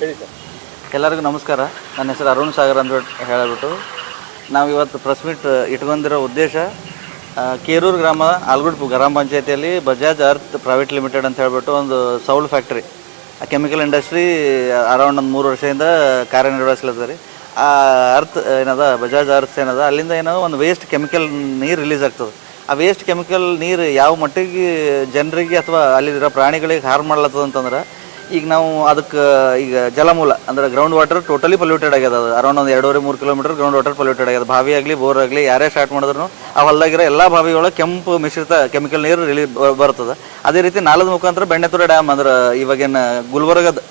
ಹೇಳಿ ಸರ್. ಎಲ್ಲರಿಗೂ ನಮಸ್ಕಾರ. ನನ್ನ ಹೆಸರು ಅರುಣ್ ಸಾಗರ್ ಅಂತ ಹೇಳಿಬಿಟ್ಟು ನಾವು ಇವತ್ತು ಪ್ರೆಸ್ ಮೀಟ್ ಇಟ್ಕೊಂಡಿರೋ ಉದ್ದೇಶ ಕೇರೂರು ಗ್ರಾಮ ಆಲ್ಗುಡ್ ಗ್ರಾಮ ಪಂಚಾಯತಿಯಲ್ಲಿ ಬಜಾಜ್ ಅರ್ತ್ ಪ್ರೈವೇಟ್ ಲಿಮಿಟೆಡ್ ಅಂತ ಹೇಳ್ಬಿಟ್ಟು ಒಂದು ಸೌಲ್ ಫ್ಯಾಕ್ಟ್ರಿ ಆ ಕೆಮಿಕಲ್ ಇಂಡಸ್ಟ್ರಿ ಅರೌಂಡ್ ಒಂದು ಮೂರು ವರ್ಷದಿಂದ ಕಾರ್ಯನಿರ್ವಹಿಸ್ಲತ್ತದ ರೀ. ಆ ಅರ್ತ್ ಏನದ ಬಜಾಜ್ ಅರ್ತ್ ಏನದ, ಅಲ್ಲಿಂದ ಏನೋ ಒಂದು ವೇಸ್ಟ್ ಕೆಮಿಕಲ್ ನೀರು ರಿಲೀಸ್ ಆಗ್ತದೆ. ಆ ವೇಸ್ಟ್ ಕೆಮಿಕಲ್ ನೀರು ಯಾವ ಮಟ್ಟಿಗೆ ಜನರಿಗೆ ಅಥವಾ ಅಲ್ಲಿರೋ ಪ್ರಾಣಿಗಳಿಗೆ ಹಾರ್ಮ್ ಮಾಡ್ಲತ್ತದ ಅಂತಂದ್ರೆ ಈಗ ನಾವು ಅದಕ್ಕೆ ಈಗ ಜಲಮೂಲ, ಅಂದ್ರೆ ಗ್ರೌಂಡ್ ವಾಟರ್ ಟೋಟಲಿ ಪೊಲ್ಯೂಟೆಡ್ ಆಗ್ಯದ ಅದು. ಅರೌಂಡ್ ಒಂದು ಎರಡೂವರೆ, ಮೂರು ಕಿಲೋಮೀಟರ್ ಗ್ರೌಂಡ್ ವಾಟರ್ ಪೊಲ್ಯೂಟೆಡ್ ಆಗ್ಯದ. ಬಾವಿ ಆಗಲಿ, ಬೋರ್ ಆಗಲಿ, ಯಾರೇ ಸ್ಟಾರ್ಟ್ ಮಾಡಿದ್ರು ಆ ಹೊಲ್ದಾಗಿರೋ ಎಲ್ಲ ಬಾವಿಗಳ ಕೆಂಪು ಮಿಶ್ರಿತ ಕೆಮಿಕಲ್ ನೀರು ರಿಲೀ ಬರ್ತದೆ. ಅದೇ ರೀತಿ ನಾಲದ ಮುಖಾಂತರ ಬೆಣ್ಣೆತುರ ಡ್ಯಾಮ್ ಅಂದ್ರೆ ಇವಾಗೇನು ಗುಲ್ಬರ್ಗದ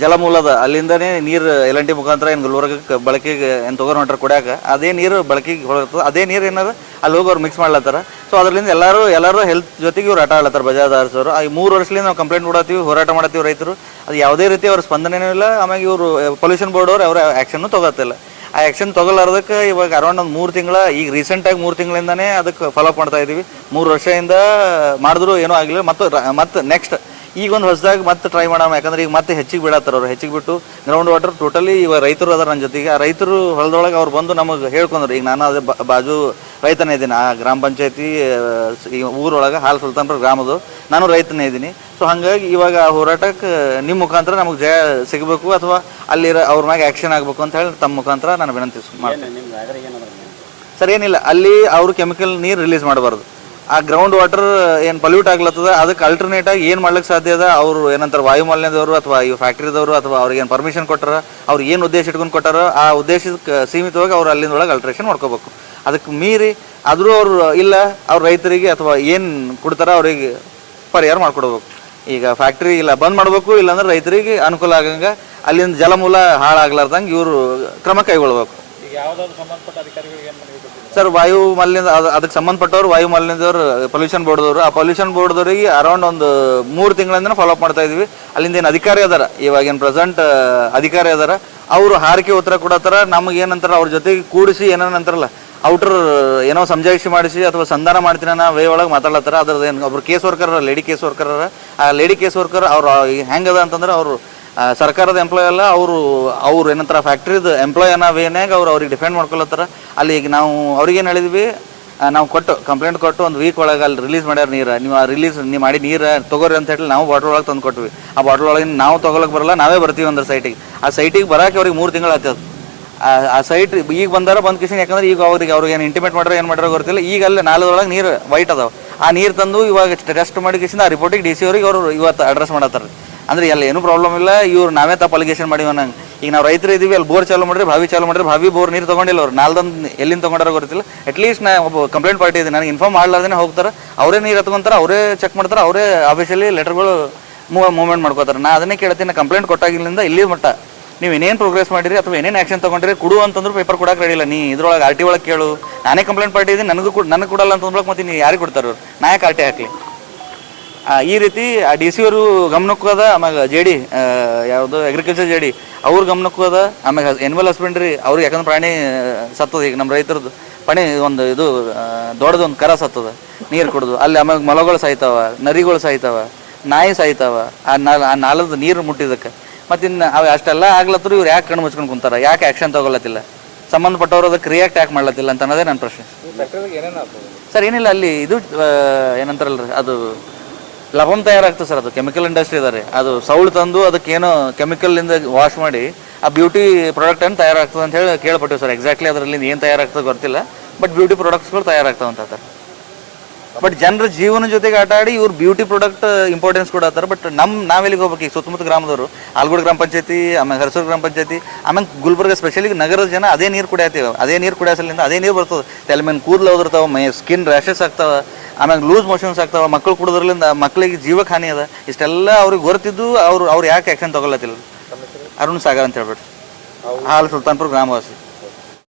ಜಲಮೂಲದ ಅಲ್ಲಿಂದನೇ ನೀರು ಎಲ್ ಎನ್ ಟಿ ಮುಖಾಂತರ ಏನು ಗುಲ್ಬರ್ಗಕ್ಕೆ ಬಳಕೆಗೆ ಏನು ತೊಗೊಂಡು ಹೊಂಟ್ರೆ ಕುಡ್ಯಾಕ, ಅದೇ ನೀರು ಬಳಕೆಗೆ ಹೊರತದ ಅದೇ ನೀರು ಏನದ ಅಲ್ಲಿ ಹೋಗಿ ಅವ್ರು ಮಿಕ್ಸ್ ಮಾಡ್ಲತ್ತಾರ. ಸೊ ಅದರಿಂದ ಎಲ್ಲರೂ ಎಲ್ಲರೂ ಹೆಲ್ತ್ ಜೊತೆಗೆ ಇವ್ರು ಆಟ ಆಡ್ಲತ್ತಾರ ಬಜಾಜ್ ಅವರು ಈ ಮೂರು ವರ್ಷದಿಂದ ನಾವು ಕಂಪ್ಲೇಂಟ್ ಕೊಡತ್ತೀವಿ, ಹೋರಾಟ ಮಾಡತ್ತೀವಿ ರೈತರು. ಅದು ಯಾವುದೇ ರೀತಿ ಅವ್ರ ಸ್ಪಂದನೆನೂ ಇಲ್ಲ. ಆಮೇಲೆ ಇವರು ಪೊಲ್ಯೂಷನ್ ಬೋರ್ಡ್ ಅವ್ರು ಅವ್ರ ಆ್ಯಕ್ಷನ್ನು ತೊಗೋತಿಲ್ಲ. ಆ ಆ್ಯಕ್ಷನ್ ತೊಗೊಲಾರ್ದಕ್ಕೆ ಇವಾಗ ಅರೌಂಡ್ ಒಂದು ಮೂರು ತಿಂಗಳ, ಈಗ ರೀಸೆಂಟಾಗಿ ಮೂರು ತಿಂಗಳಿಂದನೇ ಅದಕ್ಕೆ ಫಾಲೋ ಅಪ್ ಮಾಡ್ತಾ ಇದ್ದೀವಿ ಮೂರು ವರ್ಷದಿಂದ ಮಾಡಿದ್ರು ಏನೂ ಆಗಲಿಲ್ಲ ಮತ್ತು ಮತ್ತು ನೆಕ್ಸ್ಟ್ ಈಗ ಒಂದು ಹೊಸದಾಗಿ ಮತ್ತೆ ಟ್ರೈ ಮಾಡೋಣ ಯಾಕಂದ್ರೆ ಈಗ ಮತ್ತೆ ಹೆಚ್ಚಿಗೆ ಬಿಡತ್ತಾರ ಅವ್ರು. ಹೆಚ್ಚಿಗೆ ಬಿಟ್ಟು ಗ್ರೌಂಡ್ ವಾಟರ್ ಟೋಟಲಿ ಇವಾಗ ರೈತರು ಅದಾರ ನನ್ನ ಜೊತೆಗೆ. ಆ ರೈತರು ಹೊಲದೊಳಗೆ ಅವ್ರು ಬಂದು ನಮಗೆ ಹೇಳ್ಕೊಂಡ್ರು. ಈಗ ನಾನು ಅದೇ ಬಾಜು ರೈತನೇ ಇದ್ದೀನಿ. ಆ ಗ್ರಾಮ ಪಂಚಾಯತಿ ಈ ಊರೊಳಗೆ ಹಾಲು ಸುಲ್ತಾನ್ಪುರ ಗ್ರಾಮದು ನಾನು ರೈತನೇ ಇದ್ದೀನಿ. ಸೊ ಹಾಗಾಗಿ ಇವಾಗ ಆ ಹೋರಾಟಕ್ಕೆ ನಿಮ್ಮ ಮುಖಾಂತರ ನಮಗೆ ಜಯ ಸಿಗಬೇಕು ಅಥವಾ ಅಲ್ಲಿರೋ ಅವ್ರ ಮ್ಯಾಗೆ ಆ್ಯಕ್ಷನ್ ಆಗಬೇಕು ಅಂತ ಹೇಳಿ ತಮ್ಮ ಮುಖಾಂತರ ನಾನು ವಿನಂತಿಸ್ ಮಾಡ್ತೀನಿ. ಸರ್ ಏನಿಲ್ಲ. ಅಲ್ಲಿ ಅವರು ಕೆಮಿಕಲ್ ನೀರು ರಿಲೀಸ್ ಮಾಡಬಾರ್ದು. ಆ ಗ್ರೌಂಡ್ ವಾಟರ್ ಏನು ಪಲ್ಯೂಟ್ ಆಗ್ಲತ್ತದ? ಅದಕ್ಕೆ ಅಲ್ಟರ್ನೇಟ್ ಆಗಿ ಏನು ಮಾಡ್ಲಿಕ್ಕೆ ಸಾಧ್ಯ ಅದ? ಅವರು ಏನಂತಾರೆ ವಾಯು ಮಾಲಿನ್ಯದವರು ಅಥವಾ ಈ ಫ್ಯಾಕ್ಟ್ರಿದವರು ಅಥವಾ ಅವ್ರಿಗೆ ಏನು ಪರ್ಮಿಷನ್ ಕೊಟ್ಟಾರ? ಅವ್ರು ಏನು ಉದ್ದೇಶ ಇಟ್ಕೊಂಡು ಕೊಟ್ಟಾರ? ಆ ಉದ್ದೇಶಕ್ಕೆ ಸೀಮಿತವಾಗಿ ಅವ್ರು ಅಲ್ಲಿಂದ ಒಳಗೆ ಅಲ್ಟ್ರೇಷನ್ ಮಾಡ್ಕೋಬೇಕು. ಅದಕ್ಕೆ ಮೀರಿ ಆದರೂ ಅವರು ಇಲ್ಲ, ಅವ್ರ ರೈತರಿಗೆ ಅಥವಾ ಏನು ಕೊಡ್ತಾರ ಅವ್ರಿಗೆ ಪರಿಹಾರ ಮಾಡ್ಕೊಡ್ಬೇಕು. ಈಗ ಫ್ಯಾಕ್ಟ್ರಿ ಇಲ್ಲ, ಬಂದ್ ಮಾಡಬೇಕು, ಇಲ್ಲಾಂದ್ರೆ ರೈತರಿಗೆ ಅನುಕೂಲ ಆಗಂಗ ಅಲ್ಲಿಂದ ಜಲಮೂಲ ಹಾಳಾಗ್ಲಾರ್ದಂಗೆ ಇವರು ಕ್ರಮ ಕೈಗೊಳ್ಬೇಕು. ಸರ್, ವಾಯು ಮಾಲಿನ್ಯ ಅದ್- ಅದಕ್ಕೆ ಸಂಬಂಧಪಟ್ಟವ್ರು ವಾಯು ಮಾಲಿನ್ಯದವ್ರು ಪೊಲ್ಯೂಷನ್ ಬೋರ್ಡ್ದವರು. ಆ ಪೊಲ್ಯೂಷನ್ ಬೋರ್ಡ್ದವ್ರಿಗೆ ಅರೌಂಡ್ ಒಂದು ಮೂರು ತಿಂಗಳಿಂದ ಫಾಲೋ ಅಪ್ ಮಾಡ್ತಾ ಇದೀವಿ ಅಲ್ಲಿಂದ ಏನು ಅಧಿಕಾರಿ ಅದಾರ? ಏನು ಪ್ರೆಸೆಂಟ್ ಅಧಿಕಾರಿ ಅದಾರ. ಅವರು ಹಾರಿಕೆ ಉತ್ತರ ಕೊಡತ್ತಾರ. ನಮಗೆ ಏನಂತಾರ ಅವ್ರ ಜೊತೆಗೆ ಕೂಡಿಸಿ ಏನಂತಾರಲ್ಲ ಔಟ್ರ್ ಏನೋ ಸಂಜಾಯಿಸಿ ಮಾಡಿಸಿ ಅಥವಾ ಸಂಧಾನ ಮಾಡ್ತೀನಿ ಅನ್ನೋ ವೇ ಒಳಗೆ ಮಾತಾಡ್ಲತ್ತಾರ. ಅದ್ರದ್ದು ಏನು ಒಬ್ರು case worker lady case worker ಆ ಲೇಡಿ ಕೇಸ್ ವರ್ಕರ್ ಅವ್ರು ಹೆಂಗದ ಅಂತಂದ್ರೆ ಅವರು ಸರ್ಕಾರದ ಎಂಪ್ಲಾಯ್ ಅಲ್ಲ, ಅವರು, ಅವ್ರು ಏನಂತಾರ ಫ್ಯಾಕ್ಟ್ರಿದು ಎಂಪ್ಲಾಯ್ ಅನ್ನೋ ವೇನ್ಯಾಗ ಅವ್ರು ಅವ್ರಿಗೆ ಡಿಫೆಂಡ್ ಮಾಡ್ಕೊಳತ್ತಾರ. ಅಲ್ಲಿ ಈಗ ನಾವು ಅವ್ರಿಗೇನು ಹೇಳಿದ್ವಿ? ನಾವು ಕೊಟ್ಟು ಕಂಪ್ಲೇಂಟ್ ಕೊಟ್ಟು ಒಂದು ವೀಕ್ ಒಳಗೆ ಅಲ್ಲಿ ರಿಲೀಸ್ ಮಾಡ್ಯಾರ ನೀರು. ನೀವು ಆ ರಿಲೀಸ್ ನೀವು ಮಾಡಿ ನೀರು ತಗೋರಿ ಅಂತ ಹೇಳಿ ನಾವು ಬಾಟ್ಲ್ ಒಳಗೆ ತಂದು ಕೊಟ್ವಿ. ಆ ಬಾಟ್ಲ್ ಒಳಗೆ ನಾವು ತೊಗೊಳಕ್ಕೆ ಬರಲ್ಲ, ನಾವೇ ಬರ್ತೀವಿ ಅಂದ್ರೆ ಸೈಟಿಗೆ ಆ ಸೈಟಿಗೆ ಬರೋಕೆ ಅವ್ರಿಗೆ ಮೂರು ತಿಂಗಳು ಆಗ್ತದೆ ಆ- ಸೈಟ್ ಈಗ ಬಂದಾರ, ಬಂದ ಕಿಶನ್, ಯಾಕಂದ್ರೆ ಈಗ ಅವ್ರಿಗೆ ಅವ್ರಿಗೆ ಏನು ಇಂಟಿಮೇಟ್ ಮಾಡ್ರೆ ಏನು ಮಾಡ್ರೆ ಗೊತ್ತಿಲ್ಲ. ಈಗ ಅಲ್ಲಿ ನಾಲ್ಕದೊಳಗೆ ನೀರು ವೈಟ್ ಅದಾವ. ಆ ನೀರು ತಂದು ಇವಾಗ ಟೆಸ್ಟ್ ಮಾಡಿ ಕಿಶನ್, ಆ ರಿಪೋರ್ಟಿಗೆ ಡಿ ಸಿ ಅವ್ರಿಗೆ ಅವರು ಇವತ್ತು ಅಡ್ರೆಸ್ ಮಾಡತ್ತಾರ. ಅಂದ್ರೆ ಎಲ್ಲ ಏನು ಪ್ರಾಬ್ಲಮ್ ಇಲ್ಲ. ಇವ್ರು ನಾವೇ ತಪ್ಪು ಅಲಿಗೇಷನ್ ಮಾಡಿವ ನಂಗೆ ಈಗ ನಾವು ರೈತರು ಇದೀವಿ, ಅಲ್ಲಿ ಬೋರ್ ಚಾಲು ಮಾಡ್ರಿ ಭಾವಿ ಚಾಲು ಮಾಡ್ರಿ ಭಾವಿ ಬೋರ್ ನೀರು ತಗೊಂಡಿಲ್ಲ ಅವ್ರು. ನಾಲ್ದಂದು ಎಲ್ಲಿಂದ ತಗೊಂಡಾರ ಗೊತ್ತಿಲ್ಲ. ಅಟ್ಲೀಸ್ಟ್ ನಾ ಒಬ್ಬ ಕಂಪ್ಲೇಂಟ್ ಪಾರ್ಟಿ ಇದೆ. ನನಗೆ ಇನ್ಫಾರ್ಮ್ ಮಾಡ್ಲಾರ್ದೇ ಹೋಗ್ತಾರೆ. ಅವರೇ ನೀರು ಹತ್ಕೊಂತಾರೆ ಅವರೇ ಚೆಕ್ ಮಾಡ್ತಾರೆ, ಅವರೇ ಆಫೀಸಲ್ಲಿ ಲೆಟರ್ಗಳು ಮೂವ್ ಮೂವ್ಮೆಂಟ್ ಮಾಡ್ಕೋತಾರೆ. ನಾ ಅದನ್ನೇ ಕೇಳ್ತೀನಿ ಕಂಪ್ಲೇಂಟ್ ಕೊಟ್ಟಾಗಿಲ್ಲಿಂದ ಇಲ್ಲಿ ಮಟ್ಟ. ನೀವು ಏನೇನು ಪ್ರೋಗ್ರೆಸ್ ಮಾಡಿರಿ ಅಥವಾ ಏನೇನು ಆ್ಯಕ್ಷನ್ ತೊಗೊಂಡ್ರಿ, ಕೊಡು ಅಂತಂದ್ರೆ ಪೇಪರ್ ಕೊಡಕ್ಕೆ ರೆಡಿ ಇಲ್ಲ. ನೀ ಇದ್ರೊಳಗೆ ಆರ್ ಟಿ ಒಳಗೆ ಕೇಳು. ನಾನೇ ಕಂಪ್ಲೇಂಟ್ ಪಾರ್ಟಿ ಇದೆ ನನಗೂ ಕೂಡ, ನನಗೆ ಕೊಡಲ್ಲ ಅಂತಂದ್ಬಿಟ್ಟು ಮತ್ತೆ ನೀವು ಯಾರಿಗೆ ಕೊಡ್ತಾರೆ ನಾ ಯಾಕೆ ಆರ್ ಟಿ ಹಾಕಲಿ? ಈ ರೀತಿ ಆ ಡಿ ಸಿ ಅವರು ಗಮನಕ್ಕೂ ಅದ ಆಮ್ಯಾಗ ಜೆ ಡಿ ಯಾವುದು ಅಗ್ರಿಕಲ್ಚರ್ ಜೆ ಡಿ ಅವ್ರ ಗಮನಕ್ಕೂ ಅದ ಆಮ್ಯಾಗ ಎನಿಮಲ್ ಹಸ್ಬೆಂಡ್ರಿ ಅವ್ರಿಗೆ ಯಾಕಂದ್ರೆ ಪ್ರಾಣಿ ಸತ್ತದ ಈಗ ನಮ್ಮ ರೈತರದ್ದು ಪಣಿ ಒಂದು ಇದು ದೊಡ್ಡದೊಂದು ಕರ ಸತ್ತದ ನೀರು ಕುಡ್ದು. ಅಲ್ಲಿ ಆಮ್ಯಾಗ ಮೊಲಗಳು ಸಾಯ್ತಾವ ನರಿಗಳು ಸಾಯ್ತಾವ ನಾಯಿ ಸಾಯ್ತಾವ ಆ ನಾಲ್ ಆ ನಾಲದ ನೀರು ಮುಟ್ಟಿದಕ್ಕೆ. ಮತ್ತಿನ್ನು ಅವು ಅಷ್ಟೆಲ್ಲ ಆಗ್ಲತ್ತರು ಇವ್ರು ಯಾಕೆ ಕಣ್ಣು ಮುಚ್ಕೊಂಡು ಕುಂತಾರ ಯಾಕೆ ಆ್ಯಕ್ಷನ್ ತಗೊಳತ್ತಿಲ್ಲ. ಸಂಬಂಧಪಟ್ಟವ್ರು ಅದಕ್ಕೆ ರಿಯಾಕ್ಟ್ ಯಾಕೆ ಮಾಡ್ಲತ್ತಿಲ್ಲ ಅಂತ ಅನ್ನೋದೇ ನನ್ನ ಪ್ರಶ್ನೆ. ಸರ್ ಏನಿಲ್ಲ ಅಲ್ಲಿ ಇದು ಏನಂತಾರಲ್ರಿ ಅದು ಲವಂ ತಯಾರಾಗ್ತದೆ ಸರ್ ಅದು ಕೆಮಿಕಲ್ ಇಂಡಸ್ಟ್ರಿ ಇದಾರೆ. ಅದು ಸೌಳು ತಂದು ಅದಕ್ಕೆ ಏನೋ ಕೆಮಿಕಲ್ ಇಂದ ವಾಶ್ ಮಾಡಿ ಆ ಬ್ಯೂಟಿ ಪ್ರಾಡಕ್ಟ್ ಅನ್ನು ತಯಾರಾಗ್ತದೆ ಅಂತ ಹೇಳಿ ಕೇಳ್ಪಟ್ಟಿವಿ ಸರ್. ಎಕ್ಸಾಕ್ಟ್ಲಿ ಅದರಲ್ಲಿ ಏನು ತಯಾರಾಗ್ತದೆ ಗೊತ್ತಿಲ್ಲ. ಬಟ್ ಬ್ಯೂಟಿ ಪ್ರಾಡಕ್ಟ್ಸ್ಗಳು ತಯಾರಾಗ್ತಾವಂತ ಸರ್. ಬಟ್ ಜನರ ಜೀವನ ಜೊತೆಗೆ ಆಟ ಆಡಿ ಇವ್ರು ಬ್ಯೂಟಿ ಪ್ರಾಡಕ್ಟ್ ಇಂಪಾರ್ಟೆನ್ಸ್ ಕೂಡ ಕೊಡತ್ತಾರ ಬಟ್ ನಮ್ ನಾವೆಲ್ಲಿಗೆ ಹೋಗ್ಬೇಕು? ಈಗ ಸುತ್ತಮುತ್ತ ಗ್ರಾಮದವರು ಆಲ್ಗೋಡ್ ಗ್ರಾಮ ಪಂಚಾಯತಿ ಆಮೇಲೆ ಹರಸೂರು ಗ್ರಾಮ ಪಂಚಾಯತಿ ಆಮೇಲೆ ಗುಲ್ಬರ್ಗ ಸ್ಪೆಷಲಿ ನಗರದ ಜನ ಅದೇ ನೀರು ಕುಡಿಯತ್ತೀವಿ. ಅದೇ ನೀರು ಕುಡಿಯೋಸಲಿಂದ ಅದೇ ನೀರು ಬರ್ತದೆ. ತಲೆ ಮೇಲೆ ಕೂದಲು ಹೋದಿರ್ತಾವ ಮೈ ಸ್ಕಿನ್ ರ್ಯಾಷಸ್ ಆಗ್ತಾವ ಆಮೇಲೆ ಲೂಸ್ ಮೋಷನ್ಸ್ ಆಗ್ತಾವ ಮಕ್ಕಳು ಕುಡಿದ್ರಲಿಂದ ಮಕ್ಕಳಿಗೆ ಜೀವಕ್ಕೆ ಹಾನಿ ಅದ. ಇಷ್ಟೆಲ್ಲ ಅವ್ರಿಗೆ ಗೊತ್ತಿದ್ದು ಅವ್ರು ಅವ್ರು ಯಾಕೆ ಆ್ಯಕ್ಷನ್ ತಗೊಳತಿಲ್ಲ ಅರುಣ್ ಸಾಗರ್ ಅಂತ ಹೇಳ್ಬಿಟ್ಟು ಹಾಲ್ ಸುಲ್ತಾನ್ಪುರ್ ಗ್ರಾಮವಾಸಿ.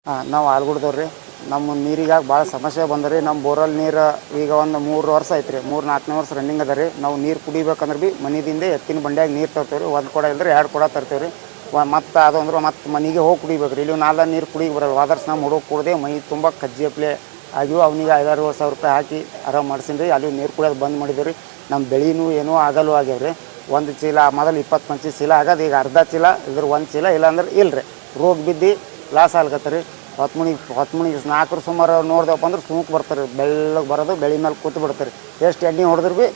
ಹಾಂ ನಾವು ಆಲ್ಗುಡ್ದವ್ರಿ ನಮ್ಮ ನೀರಿಗಾಗಿ ಭಾಳ ಸಮಸ್ಯೆ ಬಂದರಿ. ನಮ್ಮ ಬೋರಲ್ಲಿ ನೀರು ಈಗ ಒಂದು ಮೂರು ವರ್ಷ ಐತ್ರಿ. ಮೂರು ನಾಲ್ಕನೇ ವರ್ಷ ರನ್ನಿಂಗ್ ಅದ ರೀ. ನಾವು ನೀರು ಕುಡಿಬೇಕಂದ್ರೆ ಭೀ ಮನೆದಿಂದ ಎತ್ತಿನ ಬಂಡ್ಯಾಗ ನೀರು ತರ್ತೇವೆ ರೀ. ಒಂದು ಕೊಡ ಇಲ್ಲದ್ರೆ ಎರಡು ಕೊಡ ತರ್ತೇವೆ ರೀ. ಮತ್ತು ಅದು ಅಂದ್ರೆ ಮತ್ತೆ ಮನೆಗೆ ಹೋಗಿ ಕುಡಿಬೇಕು ರೀ ಇಲ್ಲಿ ನಾಲ್ಕು ನೀರು ಕುಡಿಗೆ ಬರಲ್ಲ. ವಾದರ್ಸ್ ನಮ್ಮ ಹುಡುಗ ಕುಡ್ದೆ ಮೈ ತುಂಬ ಕಜ್ಜಿ ಅಪ್ಲೆ ಆಗಿವು. ಅವನಿಗೆ ಐದಾರು ಸಾವಿರ ರೂಪಾಯಿ ಹಾಕಿ ಆರಾಮ್ ರೀ. ಅಲ್ಲಿ ನೀರು ಕುಡಿಯೋದು ಬಂದ್ ಮಾಡಿದ್ರಿ ನಮ್ಮ ಬೆಳೆನೂ ಏನೂ ಆಗಲ್ಲೂ ರೀ. ಒಂದು ಚೀಲ, ಮೊದಲು ಇಪ್ಪತ್ತು ಪಂಚಿ ಚೀಲ ಆಗೋದು. ಈಗ ಅರ್ಧ ಚೀಲ ಇದ್ರ ಒಂದು ಚೀಲ, ಇಲ್ಲಾಂದ್ರೆ ಇಲ್ಲ ರೀ ರೋಗ ಬಿದ್ದು ಲಾಸ್ ಆಗ್ಲತ್ತರಿ ಹೊತ್ತು ಮಣಿ ಹೊತ್ತು ಮಣಿ ನಾಲ್ಕರ ಸುಮಾರು ನೋಡ್ದಪ್ಪ ಅಂದ್ರೆ ಸೂಕ್ ಬರ್ತಾರೆ. ಬೆಳ್ಳಗೆ ಬರೋದು ಬೆಳೆ ಮೇಲೆ ಕೂತು ಬಿಡ್ತಾರೆ. ಎಷ್ಟು ಎಣ್ಣೆ ಹೊಡೆದ್ರು ಭೀ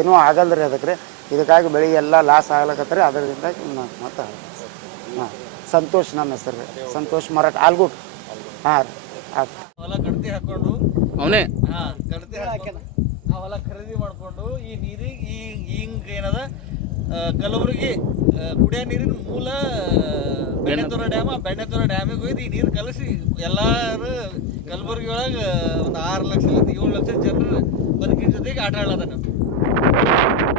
ಏನೂ ಆಗಲ್ಲ ರೀ ಅದಕ್ಕೆ. ರೀ ಇದಕ್ಕಾಗಿ ಬೆಳೆ ಎಲ್ಲ ಲಾಸ್ ಆಗ್ಲಕತ್ರಿ ಅದರಿಂದ ಮತ್ತೆ ಹಾಂ ಸಂತೋಷ್ ನಮ್ಮ ಹೆಸರು ರೀ. ಸಂತೋಷ್ ಮರಾಠ ಆಲ್ಗುಟ್ ಹಾಂ ರೀ ಆಯ್ತು. ಹೊಲ ಕಡ್ತಿ ಹಾಕೊಂಡು ಅವನೇ? ಹಾಂ ಕಡ್ತಿ ಹಾಕ್ಯಾನ ಆ ಹೊಲ ಖರೀದಿ ಮಾಡಿಕೊಂಡು ಈ ನೀರಿಗೆ ಈ ಹಿಂಗೆ ಏನದ ಕಲಬುರಗಿ ಕುಡಿಯೋ ನೀರಿನ ಮೂಲ ಬೆಣ್ಣೆತೂರ ಡ್ಯಾಮ್ ಆ ಬೆಣ್ಣೆತೂರ ಡ್ಯಾಮಿಗೆ ಹೋಯ್ದು ಈ ನೀರು ಕಲಸಿ ಎಲ್ಲರೂ ಕಲಬುರಗಿ ಒಳಗೆ ಒಂದು ಆರು ಲಕ್ಷದಿಂದ ಏಳು ಲಕ್ಷ ಜನರು ಬದುಕಿನ ಜೊತೆಗೆ ಆಟ ಆಡೋದ ನಾವು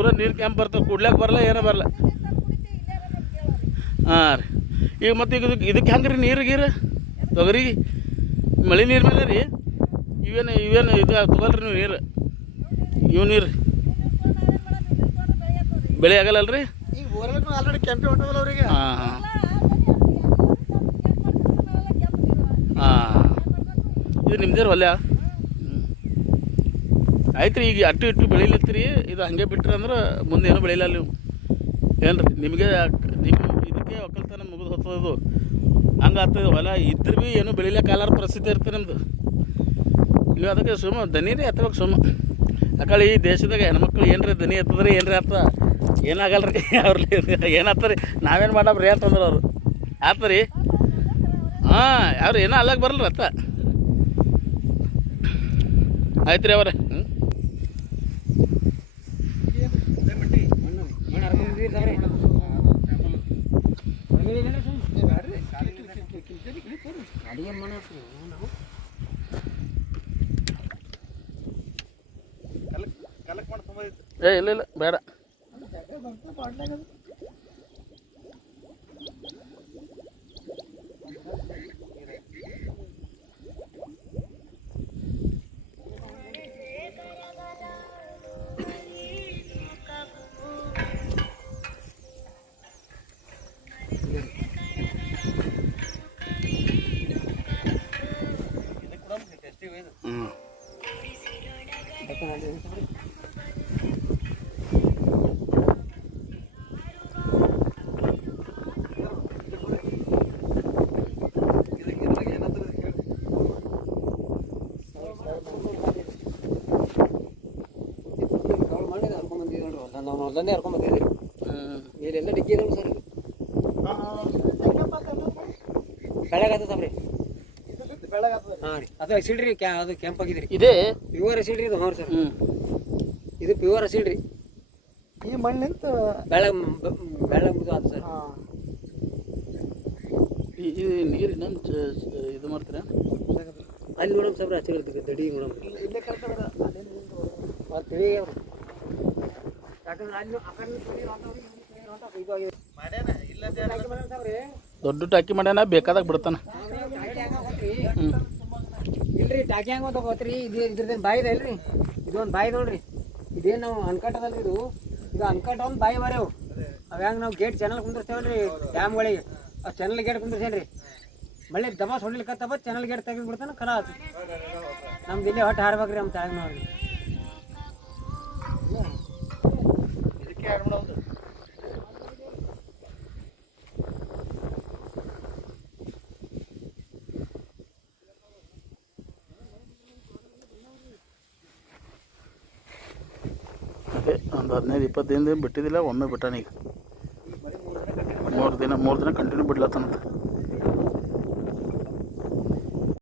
ಪೂರ ನೀರು ಕ್ಯಾಂಪ್ ಬರ್ತದೆ ಕುಡ್ಲಾಕ ಬರಲ್ಲ ಏನೋ ಬರಲ್ಲ. ಹಾಂ ರೀ. ಈಗ ಮತ್ತೆ ಈಗ ಇದಕ್ಕೆ ಇದಕ್ಕೆ ಹೆಂಗೆ ರೀ ನೀರು ಗೀರು? ತೊಗರಿ? ಮಳೆ ನೀರು ಮೇಲೆ ರೀ? ಇವೇನು ಇವೇನು ಇದು ತಗೊಳ್ರಿ ನೀವು ನೀರು? ಇವು ನೀರು? ಬೆಳೆ ಆಗಲ್ಲಲ್ರಿ? ರೀ ಈಗ ಆಲ್ರೆಡಿ ಕೆಂಪಿ ಹೊಂಟದಲ್ಲ ಅವರಿಗೆ. ಹಾಂ ಹಾಂ. ಹಾಂ. ಇದು ನಿಮ್ದೇ ಹೊಲ ಆಯ್ತು ರೀ ಈಗ ಅಟ್ಟು ಇಟ್ಟು ಬೆಳಿಲತ್ತೀರಿ ಇದು ಹಂಗೆ ಬಿಟ್ರಿ ಅಂದ್ರೆ ಮುಂದೆ ಏನೂ ಬೆಳಿಲ್ಲ ನೀವು ಏನು ರೀ ನಿಮಗೆ ನಿಮ್ಮ ಇದಕ್ಕೆ ಒಕ್ಕಲ್ತನ ಮುಗಿದು ಹೋಗ್ತದದು ಹಂಗೆ ಆಗ್ತದೆ ಹೊಲ ಇದ್ರೆ ಭೀ ಏನೂ ಬೆಳಿಲಿಕ್ಕಾಲಾರ ಪರಿಸ್ಥಿತಿ ಇರ್ತದೆ ನಿಮ್ಮದು ನೀವು ಅದಕ್ಕೆ ಸುಮ್ಮ ದನಿ ರೀ ಅಥವಾ ಸುಮ್ಮ ಯಾಕಳಿ ಈ ದೇಶದಾಗ ಹೆಣ್ಮಕ್ಳು ಏನ್ರಿ ದನಿ ಎತ್ತದ್ರಿ, ಏನ್ರಿ ಆತ? ಏನಾಗಲ್ಲ ರೀ ಅವ್ರಲ್ಲಿ ಏನಾಗ್ತಾರೆ ನಾವೇನು ಮಾಡಬ್ರಿ ಅಂತಂದ್ರೆ ಅವರು. ಆತ ರೀ ಹಾಂ, ಅವ್ರು ಏನೋ ಅಲ್ಲಾಗ ಬರಲ್ರಿ ಅತ್ತ. ಆಯ್ತು ರೀ ಅವರೇ. ಹ್ಞೂ ಕಲೆಕ್ಟ್ ಮಾಡಿ ತುಂಬ ಏ ಇಲ್ಲ ಇಲ್ಲ ಬೇಡ. ಹರ್ಕೊಂಡ್ ಬಂದಿದ್ರಿ ಇಲ್ಲೆಲ್ಲ ಡಿಕ್ಕಿ ಇದಾವೆ ಸರ್ ಬೆಳಗಾದ ಸಾಬ್ರಿ ಹಾಂ ರೀ. ಅದು ಅಸಿಡ್ ರೀ ಕ್ಯಾ ಅದು ಕೆಂಪ್ ರೀ ಇದೇ. ಪ್ಯೂರ್ ಅಸಿಡ್ ರೀ ಇದು ಹ್ಞೂ ಸರ್. ಹ್ಞೂ ಇದು ಪ್ಯೂರ್ ಅಸಿಡ್ ರೀ. ಈ ಮಣ್ಣಿಂದ ಬೆಳಗ್ ಬೆಳಗ್ ಮುದು ಅದು ಸರ್. ಈ ಈ ನೀರು ಇನ್ನೊಂದು ಚ- ಚ- ಇದು ಮಾಡ್ತೀರಾ? ಅಲ್ಲಿ ನೋಡಮ್ ಸಾಬ್ರಿ ಹಚ್ಚಿ ಇರ್ತದೆ ದಡಿ ನೋಡಮ್. ಇಲ್ಲೇ ಅದೇನು ಅದು ದೊಡ್ಡ ಟಾಕಿ ಮಾಡ್ಯಾನ, ಬೇಕಾದಾಗ ಬಿಡ್ತಾನ. ಇಲ್ರಿ, ಟಾಕಿ ಹಂಗ ತಗೋತ್ರಿ, ಇದು ಇದ್ರದೇನು ಬಾಯಿ ಇಲ್ರಿ? ಇದೊಂದು ಬಾಯಿ ನೋಡ್ರಿ. ಇದೇನು ನಾವು ಅನ್ಕಟ್ ಅದಲ್ರಿ ಇದು? ಇದು ಅನ್ಕಟ್ ಒಂದು ಬಾಯಿ ಬರೇವು ಅವ ಹೆಂಗೆ ನಾವು ಗೇಟ್ ಚಾನಲ್ ಕುಂದಿರ್ತೇವಲ್ರಿ ಡ್ಯಾಮ್ಗಳಿಗೆ. ಆ ಚಾನಲ್ ಗೇಟ್ ಕುಂದಿರ್ತೇನ್ರಿ ಮಳೆ ದಬಾಸ್ ಹೊಡ್ಲಿಕ್ಕತ್ತವ ಚಾನಲ್ ಗೇಟ್ ತೆಗೆದು ಬಿಡ್ತಾನೆ ನಮ್ಗೆ ಆತು. ನಮ್ದು ಇಲ್ಲೇ ಹೊಟ್ಟೆ ಹಾರ್ಬೇಕ್ರಿ ನಮ್ಮ ತಾಯಿ ನೋಡ್ರಿ. ಅದೇ ಹದಿನೈದು ಇಪ್ಪತ್ತು ದಿನದಿಂದ ಬಿಟ್ಟಿದ್ದಿಲ್ಲ ಒಮ್ಮೆ ಬಿಟ್ಟಾನೀಗ ಮೂರು ದಿನ ಮೂರು ದಿನ ಕಂಟಿನ್ಯೂ ಬಿಡ್ಲತ್ತಂತ.